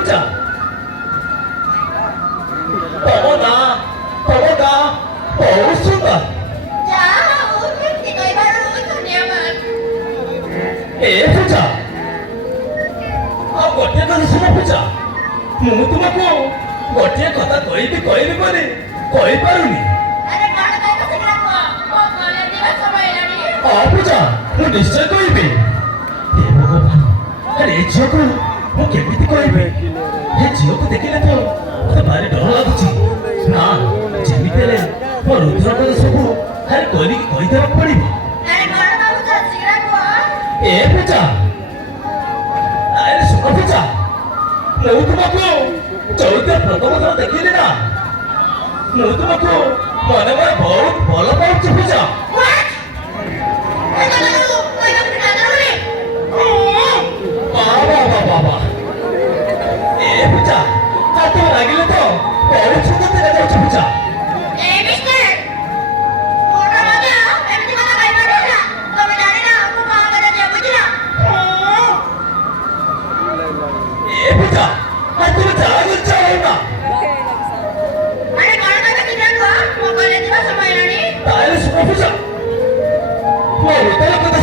पूजा तमना बहुत सुंदर ए पूजा आ गोटे कथा सुन पूजा मु तुमको गोटे कथा कहबी बोली कहि पारुनी पूजा मु निश्चय कहबी हे भगवान अरे झील को मु केमिति कहबी हे झील को देखिले तो मते भारी डर लागुची ना जेमिति ले मो रुद्रकल सब हर कोली कहि देबा पड़िबो अरे कौन बाबू शीघ्र को ए पूजा अरे सुनो पूजा मु तुमको चौथा प्रथम थर देखिली ना मु तुमको मने मने बहुत भल पाउची पूजा बाबा ए पूजा हाथ लागिले तो बहुत सुंदर देखा जाउछ पूजा ए मिस्टर मोटा राजा एमती माना भाई मारेला तमे जाने ना हमको कहां करे दे बुझला ए पूजा हाथ तुम जाग जाओ ना अरे कौन बाबू शीघ्र को मो कॉलेज में समय रानी ताले सुनो पूजा मो रुद्र कथा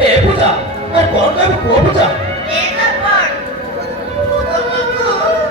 ए पूजा, कौन का वो पूजा?